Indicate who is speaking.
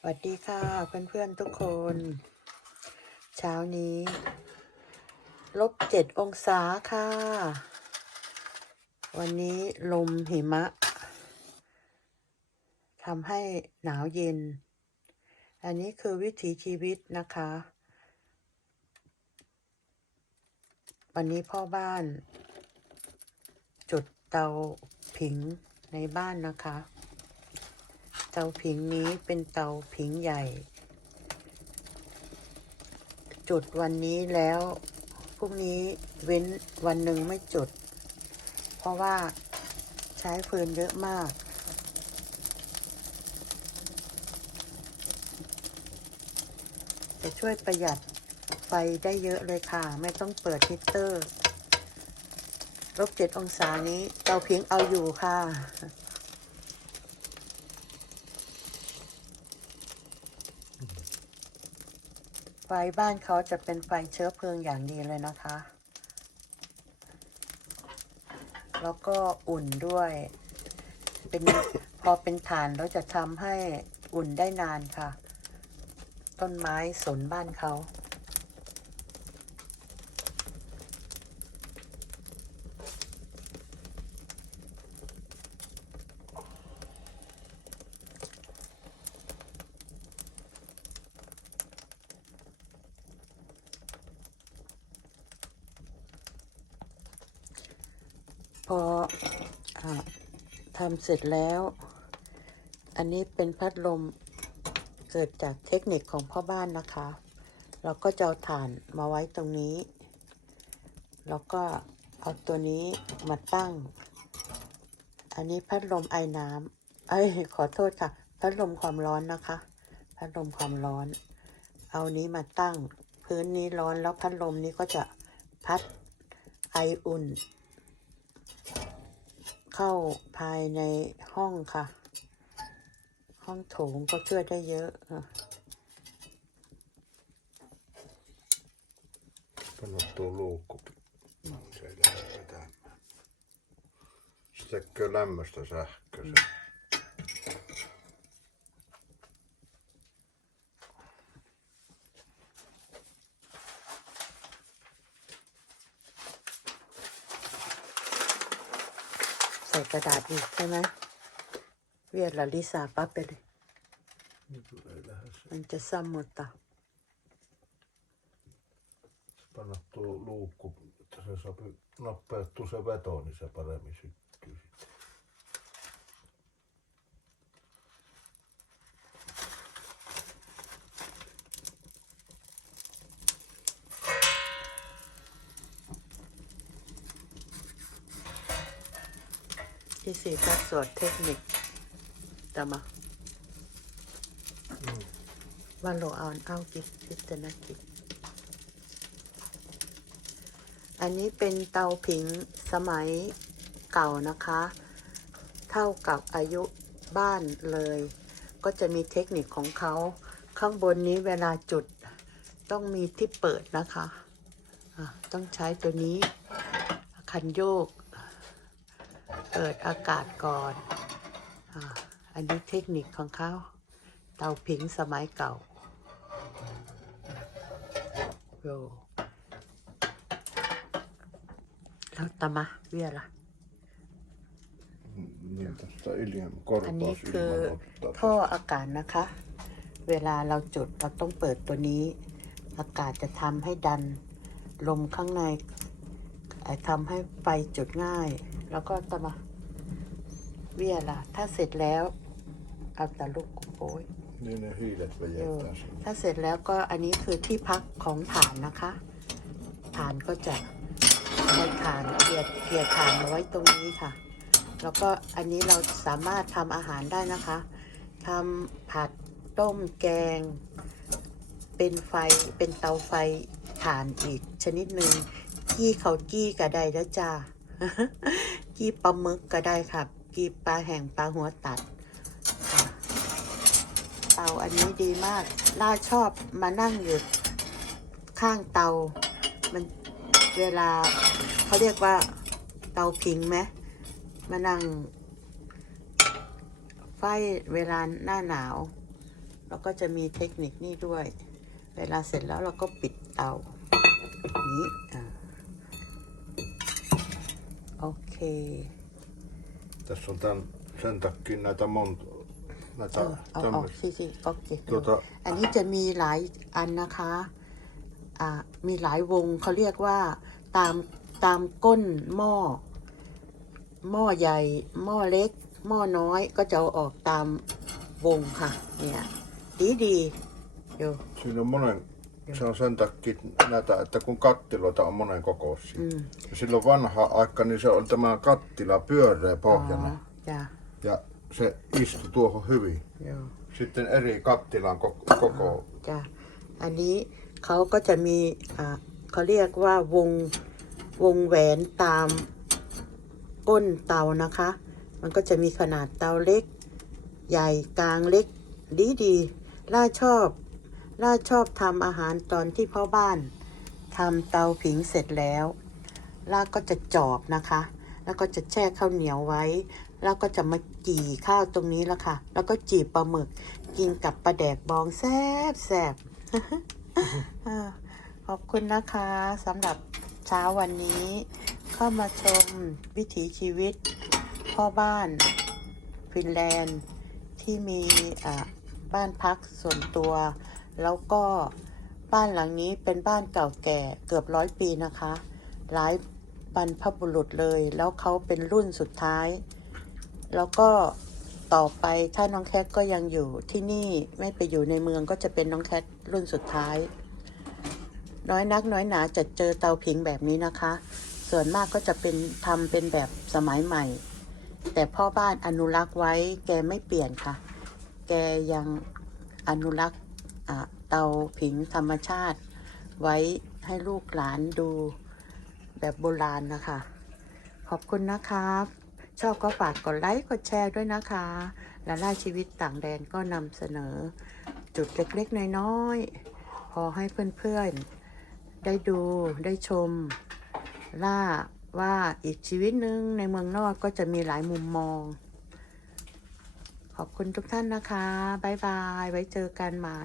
Speaker 1: สวัสดีค่ะเพื่อนๆทุกคน เช้านี้ ลบเจ็ดองศาค่ะ วันนี้ลมหิมะทำให้หนาวเย็น อันนี้คือวิถีชีวิตนะคะ วันนี้พ่อบ้าน จุดเตาผิงในบ้านนะคะ ตาผิงนี้เป็นเตาผิงใหญ่ จุดวันนี้แล้วพรุ่งนี้เว้นวันหนึ่งไม่จุด เพราะว่าใช้ฟืนเยอะมากจะช่วยประหยัดไฟได้เยอะเลยค่ะ ไม่ต้องเปิดฮีเตอร์ลบเจ็ดองศานี้เตาผิงเอาอยู่ค่ะ ไฟบ้านเขาจะเป็นไฟเชื้อเพลิงอย่างดีเลยนะคะ แล้วก็อุ่นด้วย เป็นพอเป็นฐานแล้วจะทำให้อุ่นได้นานค่ะ ต้นไม้สนบ้านเขา พออทำเสร็จแล้ว อันนี้เป็นพัดลมเกิดจากเทคนิคของพ่อบ้านนะคะ เราก็จะเอาถ่านมาไว้ตรงนี้ แล้วก็เอาตัวนี้มาตั้ง อันนี้พัดลมไอน้ำเอ้ยขอโทษค่ะ พัดลมความร้อนนะคะ พัดลมความร้อน เอานี้มาตั้ง พื้นนี้ร้อนแล้วพัดลมนี้ก็จะพัดไออุ่น เข้าภายในห้องค่ะ ห้องโถงก็ช่วยได้เยอะอะ
Speaker 2: Panottuu luukku. Se ei lähde vetämään. Se tekee lämmöstä sähköä. Se.
Speaker 1: ส่กระดาษอีกใช่ไหมเวียดลาลิสาปั๊บไปเลย
Speaker 2: Nyt ei lähde se.
Speaker 1: มันจะซ้ำหมดต่อ
Speaker 2: Se panottuu luukku, että se saa nopeuttuu se veto, niin se paremmin sykkyy
Speaker 1: ที่สี่ก็สวดเทคนิคตามาว่าโลเอาเอากิพิจารณากิจ อันนี้เป็นเตาผิงสมัยเก่านะคะ เท่ากับอายุบ้านเลย ก็จะมีเทคนิคของเขา ข้างบนนี้เวลาจุดต้องมีที่เปิดนะคะอะต้องใช้ตัวนี้คันโยก เปิดอากาศก่อนอาอันนี้เทคนิคของเขาเตาผิงสมัยเก่าโยแล้วตามะเวียล่ะ
Speaker 2: Niin tästä ilman
Speaker 1: อันนี้
Speaker 2: korvaus
Speaker 1: คือ
Speaker 2: ilman ottaa.
Speaker 1: ท่ออากาศนะคะ เวลาเราจุดเราต้องเปิดตัวนี้ อากาศจะทำให้ดันลมข้างในเอ่อทำให้ไฟจุดง่าย แล้วก็ตะมาเวียล่ะ ถ้าเสร็จแล้วเอาแต่ลูกโอ้ย
Speaker 2: Niin ne hiilet
Speaker 1: เออ
Speaker 2: vejetään sinne.
Speaker 1: ถ้าเสร็จแล้วก็อันนี้คือที่พักของฐานนะคะฐานก็จะให้ฐานเกียร์เกียร์ฐานมาไว้ตรงนี้ค่ะ แล้วก็อันนี้เราสามารถทำอาหารได้นะคะทำผัดต้มแกง เป็นไฟเป็นเตาไฟถ่านอีกชนิดหนึ่งกี้เขากี้ก็ได้แล้วจ้า กี้ปลาหมึกก็ได้ค่ะ กี้ปลาแห้งปลาหัวตัดค่ะเตาอันนี้ดีมากล่าชอบมานั่งอยู่ข้างเตา มันเวลาเขาเรียกว่าเตาพิงไหมมานั่งไฟเวลาหน้าหนาว แล้วก็จะมีเทคนิคนี่ด้วย เวลาเสร็จแล้วเราก็ปิดเตานี้อ่า โอเค
Speaker 2: Tässä on tämän, sen takia näitä monta,
Speaker 1: เอ
Speaker 2: näitä
Speaker 1: อเอาออก
Speaker 2: tämmöisiä.
Speaker 1: สิสิโอเค
Speaker 2: ตัวต่อ
Speaker 1: อันนี้จะมีหลายอันนะคะ อ่า มีหลายวงเขาเรียกว่าตามตามก้นหม้อ หม้อใหญ่ หม้อเล็ก หม้อน้อยก็จะเอาออกตามวงค่ะ เนี่ย ดีดีๆอยู่
Speaker 2: Siinä on monen, se on sen takia näitä, että kun kattiloita on monen kokoisia.
Speaker 1: อืม
Speaker 2: Ja silloin vanha aika, niin se oli tämä kattila pyöreä
Speaker 1: อ๋อ
Speaker 2: pohjana.
Speaker 1: จ้ะ
Speaker 2: Ja se istui tuohon hyvin.
Speaker 1: อยู่
Speaker 2: Sitten eri kattilan koko, koko
Speaker 1: จ้ะอันนี้เขาก็จะมีอ่าเขาเรียกว่าวงวงแหวนตามก้นเตานะคะ มันก็จะมีขนาดเตาเล็ก ใหญ่กลางเล็ก ดีดีๆล่าชอบ ล่าชอบทำอาหารตอนที่พ่อบ้านทำเตาผิงเสร็จแล้วล่าก็จะจอบนะคะ แล้วก็จะแช่ข้าวเหนียวไว้ แล้วก็จะมาจี่ข้าวตรงนี้แล้วค่ะ แล้วก็จี่ปลาหมึกกินกับปลาแดกบองแซ่บแซ่บขอบคุณนะคะสำหรับเช้าวันนี้ เข้ามาชมวิถีชีวิต พ่อบ้านฟินแลนด์ที่มีบ้านพักส่วนตัว แล้วก็บ้านหลังนี้เป็นบ้านเก่าแก่เกือบร้อยปีนะคะ หลายบรรพบุรุษเลย แล้วเขาเป็นรุ่นสุดท้าย แล้วก็ต่อไปถ้าน้องแคทก็ยังอยู่ที่นี่ไม่ไปอยู่ในเมืองก็จะเป็นน้องแคทรุ่นสุดท้าย น้อยนักน้อยหนาจะเจอเตาผิงแบบนี้นะคะ ส่วนมากก็จะเป็นทำเป็นแบบสมัยใหม่ แต่พ่อบ้านอนุรักษ์ไว้แกไม่เปลี่ยนค่ะ แกยังอนุรักษ์ เตาผิงธรรมชาติ ไว้ให้ลูกหลานดูแบบโบราณนะคะ ขอบคุณนะครับชอบก็ฝากกดไลค์กดแชร์ด้วยนะคะ และล่าชีวิตต่างแดนก็นำเสนอ จุดเล็กๆน้อยๆ พอให้เพื่อนๆ ได้ดูได้ชม ล่าว่าอีกชีวิตหนึ่งในเมืองนอกก็จะมีหลายมุมมอง ขอบคุณทุกท่านนะคะ บ๊ายบาย ไว้เจอกันใหม่